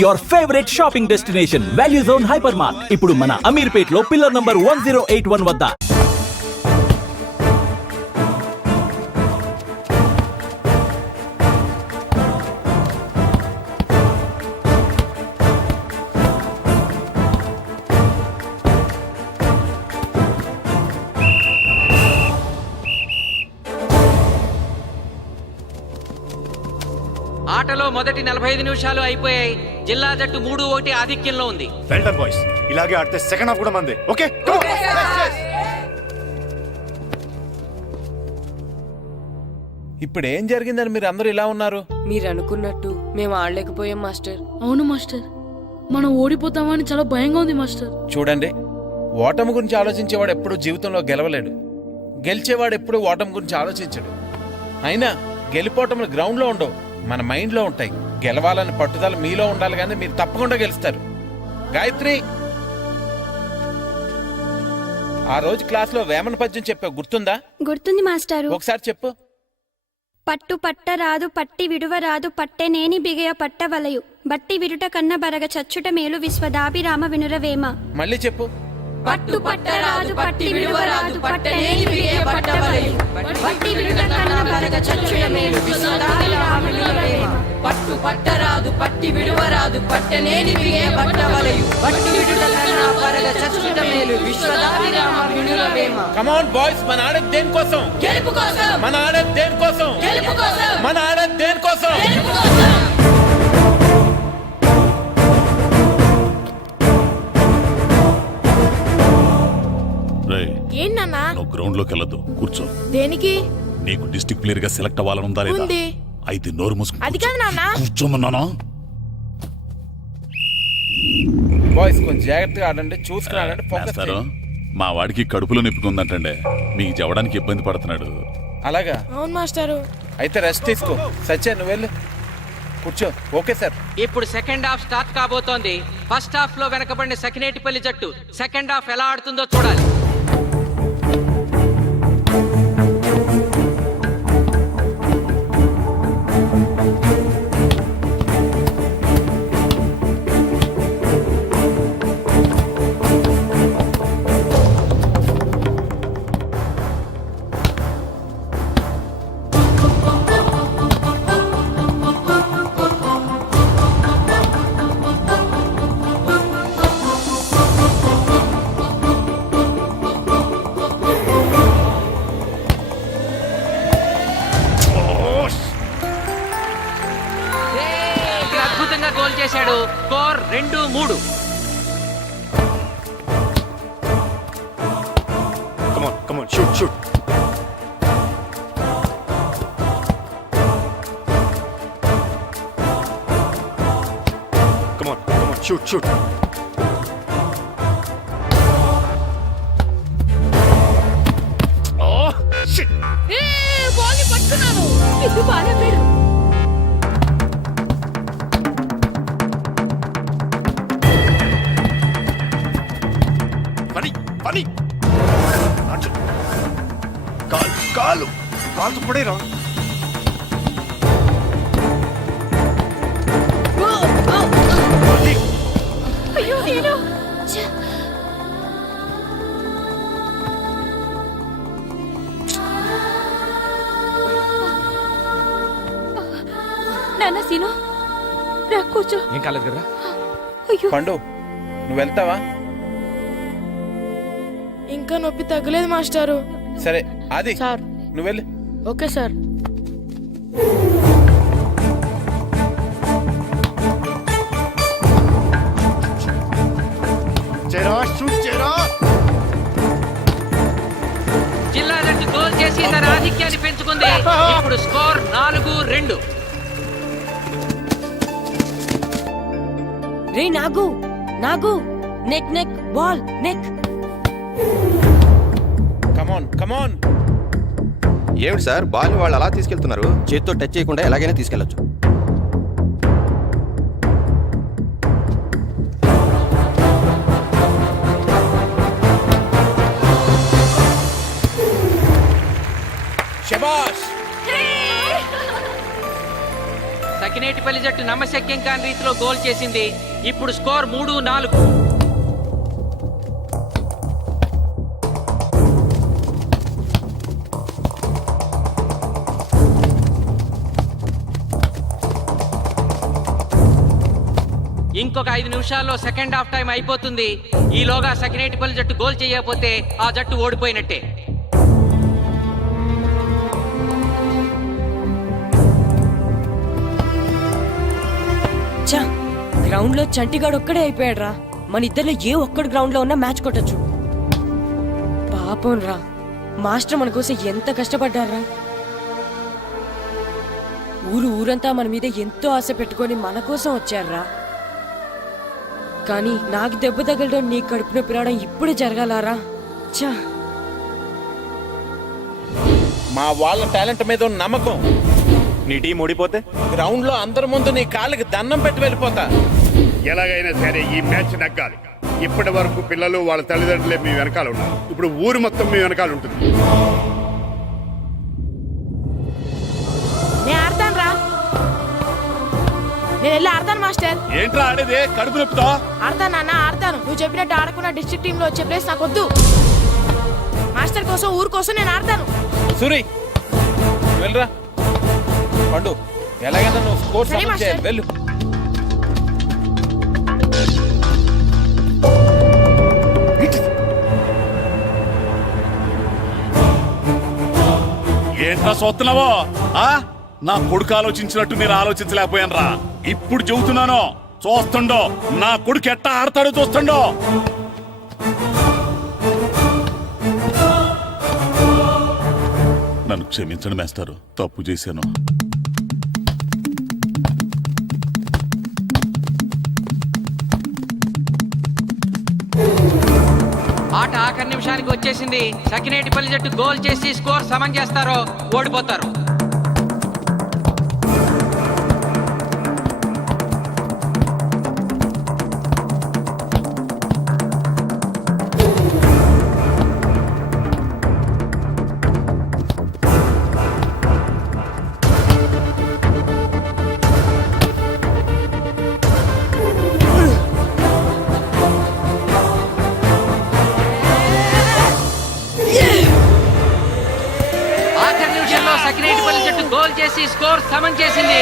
Your favourite shopping destination value zone hyper mart ఇప్పుడు మన అమీర్పేట్ లో పిల్లర్ నంబర్ 1081 వద్ద. ఆటలో మొదటి 45 నిమిషాలు అయిపోయాయి. జిల్లా జట్టు 3-1 ఆధిక్యంలో ఉంది. వెల్డన్ బాయ్స్, ఇలాగే ఆడితే సెకండ్ హాఫ్ కూడా మందే. ఓకే ఇప్పుడు ఏం జరిగిందని మీరు అందరూ ఇలా ఉన్నారు? మీరు అనుకున్నట్టు మేము ఆడలేకపోయాం మాస్టర్. అవును మాస్టర్, మనం ఓడిపోతామని చాలా భయంగా ఉంది మాస్టర్. చూడండి, ఓటమి గురించి ఆలోచించేవాడు ఎప్పుడు జీవితంలో గెలవలేడు, గెలిచేవాడు ఎప్పుడు ఓటమి గురించి ఆలోచించడు. అయినా గెలిపోవటములు గ్రౌండ్ లో ఉండవు, మన మైండ్ లో ఉంటాయి. గెలవాలని పట్టుదల మీలో ఉండాలి, కానీ మీరు తప్పకుండా గెలుస్తారు. గాయత్రి, ఆ రోజు క్లాస్ లో వేమన పద్యం చెప్పావు, గుర్తుందా? గుర్తుంది మాస్టారు. ఒకసారి చెప్పు. పట్టు పట్టరాదు పట్టి విడువరాదు పట్టెనేని బిగయ పట్టవలయు బట్టి విడుట కన్న బరగ చచ్చుట మేలు విశ్వదాభిరామ వినురవేమ. మళ్ళీ చెప్పు. పట్టు పట్టరాదు పట్టి విడువరాదు పట్టనేని బిగే పట్టవలయు బట్టి విడుట కన్న బరగ చచ్చుట మేలు విశ్వదాభిరామ వినురవేమ. పట్టు పట్టరాదు పట్టి విడువరాదు పట్టనేని బిగే పట్టవలయు బట్టి విడుట కన్న బరగ చచ్చుట మేలు విశ్వదాభిరామ వినురవేమ. కమ్ ఆన్ బాయ్స్, మన ఆడేది దేనికోసం? గెలుపు కోసం. మన ఆడేది దేనికోసం? గెలుపు కోసం. మన ఆడేది దేనికోసం? గెలుపు కోసం. ఏంటన్నా నువ్వు గ్రౌండ్ లోకి వెళ్ళదు, కూర్చో. దేనికి? నీకు డిస్ట్రిక్ట్ ప్లేయర్ గా సెలెక్ట్ అవ్వాలనుందా లేదా? ఉంది. అయితే నోరు మూసుకు అది కాదు నాన్న. కూర్చోమన్నానా? బాయ్స్ కొంచెం జాగ్రత్తగా ఆడండి, చూసుకుని ఆడండి, ఫోకస్ మాస్టారు, చేయండి. మా వాడికి కడుపులో నొప్పికుందంటండి, మీకు చెప్పడానికి ఇబ్బంది పడుతున్నాడు. అలాగా? అవును మాస్టారు. అయితే రెస్ట్ తీసుకో. సత్య, నువ్వు వెళ్ళు, కూర్చో. Okay sir. ఇప్పుడు సెకండ్ హాఫ్ స్టార్ట్ కాబోతోంది. ఫస్ట్ హాఫ్ లో వెనకబడిన సకినేటిపల్లి జట్టు సెకండ్ హాఫ్ ఎలా ఆడుతుందో చూడాలి. అద్భుతంగా గోల్ చేశాడు. Score 2-3. Come on, come on, shoot, shoot. Come on, come on, shoot, shoot. Oh, shit. Ball పట్టుకున్నాను. ఇది బాగా పేరు. Funny, funny. కాలు కాలు పడేరా. అయ్యో నేను నాన్న సీను, రా కూర్చో. ఏం కాలేదు కదా? అయ్యో, పండు, నువ్వు వెళ్తావా? ఇంకా నొప్పి తగ్గలేదు మాస్టారు. సరే ఆది, సార్. నువ్వు వెళ్ళు. Okay sir. చేరా, షూట్ చేరా. జిల్లా జట్టు గోల్ చేసి తన ఆధిక్యాన్ని పెంచుకుంది. ఇప్పుడు స్కోర్ 4-2. రే Nagu Nagu, neck neck ball neck. Come on come on. ఏమిటి సార్, బాల్ వాళ్ళు అలా తీసుకెళ్తున్నారు? చేత్తో టచ్ చేయకుండా ఎలాగైనా తీసుకెళ్లొచ్చు. శబాష్. సకినేటిపల్లి జట్టు నమ్మశక్యం కాని రీతిలో గోల్ చేసింది. ఇప్పుడు స్కోర్ 3-4. ఇంకొక 5 నిమిషాల్లో సెకండ్ హాఫ్ టైం అయిపోతుంది. ఈలోగా సకినేటిపల్లి జట్టు గోల్ చేయకపోతే ఆ జట్టు ఓడిపోయినట్టే. గ్రౌండ్ లో చంటిగాడు ఒక్కడే అయిపోయాడు రా. మన ఇద్దరిలో ఏ ఒక్కడు గ్రౌండ్ లో ఉన్నా మ్యాచ్ కొట్టచ్చు. పాపం రా, మాస్టర్ మన కోసం ఎంత కష్టపడ్డారా. ఊరంతా మన మీద ఎంతో ఆశ పెట్టుకొని మన కోసం వచ్చారా. కానీ నాకు దెబ్బ తగలడం, నీ కడుపు నొప్పి రావడం ఇప్పుడే జరగాలారా. చా, మా వాళ్ళ టాలెంట్ మీద ఉన్న నమ్మకం. నీ టీం ఓడిపోతే గ్రౌండ్ లో అందరి ముందు నీ కాళ్ళకి దండం పెట్టి వెళ్ళిపోతా. ఎలాగైనా సరే ఈ మ్యాచ్ నెగ్గాలి. ఇప్పటి వరకు పిల్లలు వాళ్ళ తల్లిదండ్రులే మీ వెనకాల ఉన్నారు. ఇప్పుడు ఊరు మొత్తం మీ వెనకాల ఉంటుంది. నేను ఆడతాను రా, నేను వెళ్ళి ఆడతాను మాస్టర్. ఏంట్రా ఆడేదే కడుపు నొప్పితో? ఆడతాను నాన్న, ఆడతాను. నువ్వు చెప్పినట్టు ఆడకుండా డిస్ట్రిక్ట్ టీమ్ లో వచ్చే ప్లేస్ నాకు వద్దు. మాస్టర్ కోసం, ఊరు కోసం నేను ఆడతాను. సూరి వెళ్ళరా. పండు ఎలాగైనా నువ్వు స్కోర్ సరే సమన్ మాస్టర్. చేయాలి. వెళ్ళు. ఏంట్రా చూస్తున్నావో? నా కొడుకు ఆలోచించినట్టు నేను ఆలోచించలేకపోయాను రా. ఇప్పుడు చెబుతున్నాను, చూస్తుండో నా కొడుకు ఎట్టా ఆడతాడో చూస్తుండో. నన్ను క్షమించండి మేస్టారు, తప్పు చేశాను. ఆట ఆఖరి నిమిషానికి వచ్చేసింది. సకినేటిపల్లి జట్టు గోల్ చేసి స్కోర్ సమం చేస్తారో ఓడిపోతారు. ఆఖరి నిమిషంలో సకినేటిపల్లి జట్టు గోల్ చేసి స్కోర్ సమం చేసింది.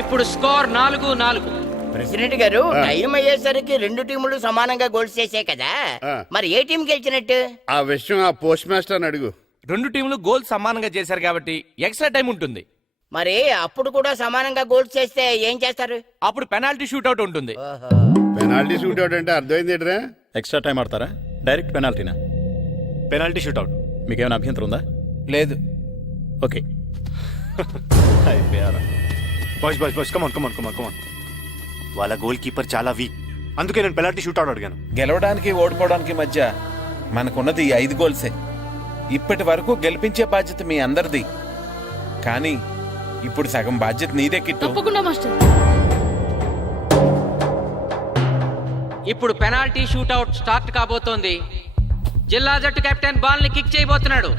ఇప్పుడు స్కోర్ 4-4. ప్రెసిడెంట్ గారు, టైం అయ్యేసరికి రెండు టీములు సమానంగా గోల్స్ చేసే కదా, మరి ఏ టీం గెలిచినట్టు? ఆ విషయం ఆ పోస్ట్ మాస్టర్ అడుగు. రెండు టీంలు గోల్ సమానంగా చేశారు కాబట్టి ఎక్స్ట్రా టైం ఉంటుంది. మరి అప్పుడు కూడా సమానంగా గోల్స్ చేస్తే ఏం చేస్తారు? అప్పుడు పెనాల్టీ షూట్అవుట్ ఉంటుంది. పెనాల్టీ షూట్ అవుట్ అంటే అర్థమైంది ఏంట్రా? ఎక్స్ట్రా టైం ఆడతారా? డైరెక్ట్ పెనాల్టీనా? Penalty shootout. మీకేమైనా అభ్యంతరం ఉందా? లేదు. Okay. Boys boys boys come on come on come on come on. వాళ్ళ గోల్ కీపర్ చాలా వీక్, అందుకే నేను పెనాల్టీ షూట్ అవుట్ అడిగాను. గెలవడానికి ఓడిపోవడానికి మధ్య మనకున్నది ఈ 5 గోల్సే. ఇప్పటి వరకు గెలిపించే బాధ్యత మీ అందరిది. కానీ ఇప్పుడు సగం బాధ్యత నీదే కిట్టు. తప్పకుండా మాస్టర్. ఇప్పుడు పెనాల్టీ షూట్అవుట్ స్టార్ట్ కాబోతోంది. జిల్లా జట్టు కెప్టెన్ బాల్ ని కిక్ చేయబోతున్నాడు.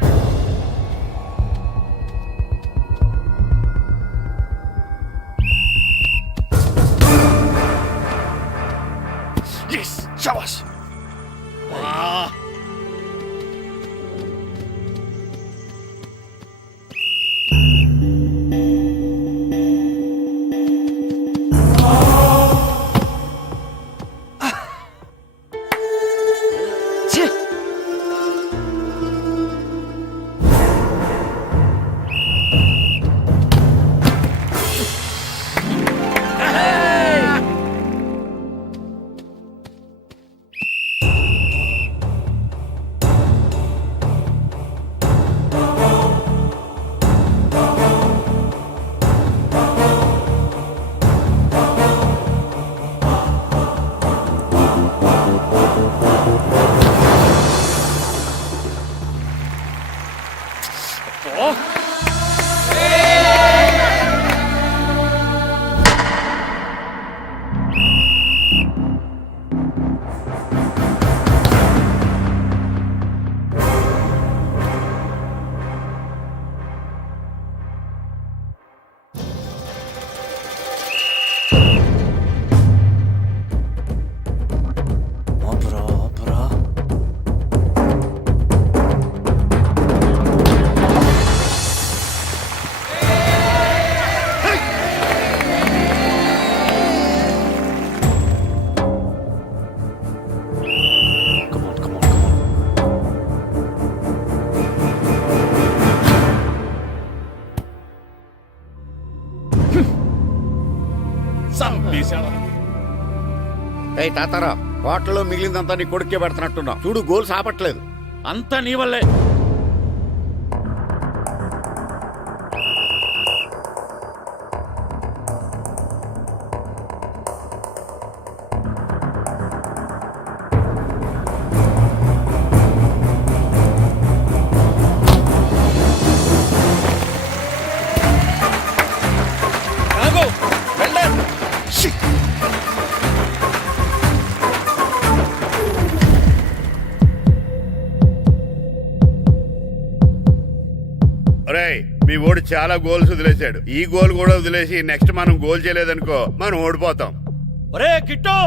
చంపేశాడు. ఏయ్ తాతారా, హోటల్లో మిగిలిందంతా నీ కొడుకే పెడుతున్నట్టున్నావు. చూడు గోల్స్ ఆపట్లేదు. అంతా నీ వల్లే. ఒరేయ్, మీ ఓడి చాలా గోల్స్ వదిలేశాడు. ఈ గోల్ కూడా వదిలేసి నెక్స్ట్ మనం గోల్ చేయలేదనుకో మనం ఓడిపోతాం. ఒరే కిట్టు,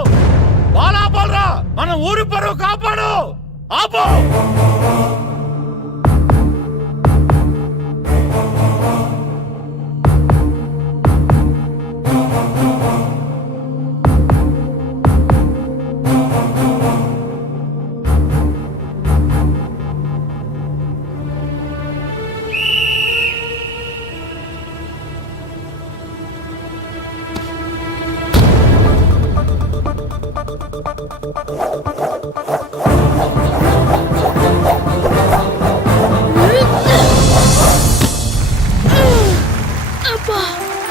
బాల్ ఆపాలరా, మన ఊరి పరువు కాపాడు. ఆపో.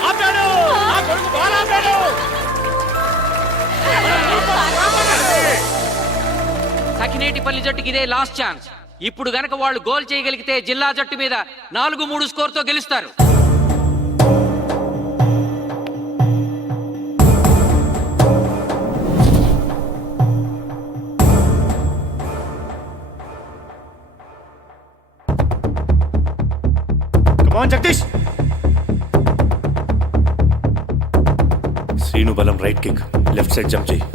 ఆపాడు, నా కొడుకు బాల్ ఆపాడు. సకినేటిపల్లి జట్టుకి ఇదే లాస్ట్ ఛాన్స్. ఇప్పుడు గనక వాళ్ళు గోల్ చేయగలిగితే జిల్లా జట్టు మీద 4-3 స్కోర్తో గెలుస్తారు. కమాన్ జగదీష్. శ్రీను బలం right kick, left side jump చేయి.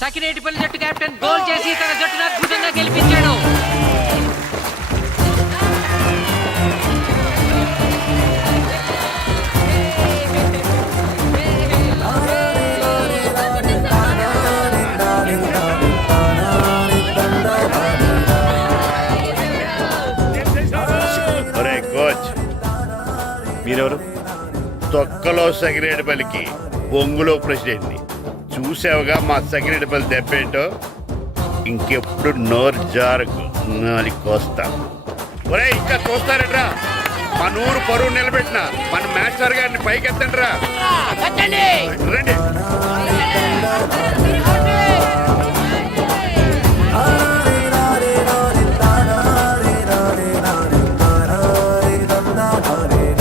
సకినేటిపల్లి జట్టు కెప్టెన్ గోల్ చేసి తన జట్టును అద్భుతంగా గెలిపించాడు. ఒరే కోచ్, మీరెవరు? తొక్కలో సగిరేడుపల్లికి బొంగులో ప్రెసిడెంట్ని. చూసావుగా మా సగిరేడుపల్లి దెబ్బేంటో. ఇంకెప్పుడు నోరు జారకు నాలికొస్తా. ఒరే ఇంకా చూస్తారట్రా, మన ఊరు పరువు నిలబెట్టిన మన మాస్టర్ గారిని పైకెత్తండి రా. రండి.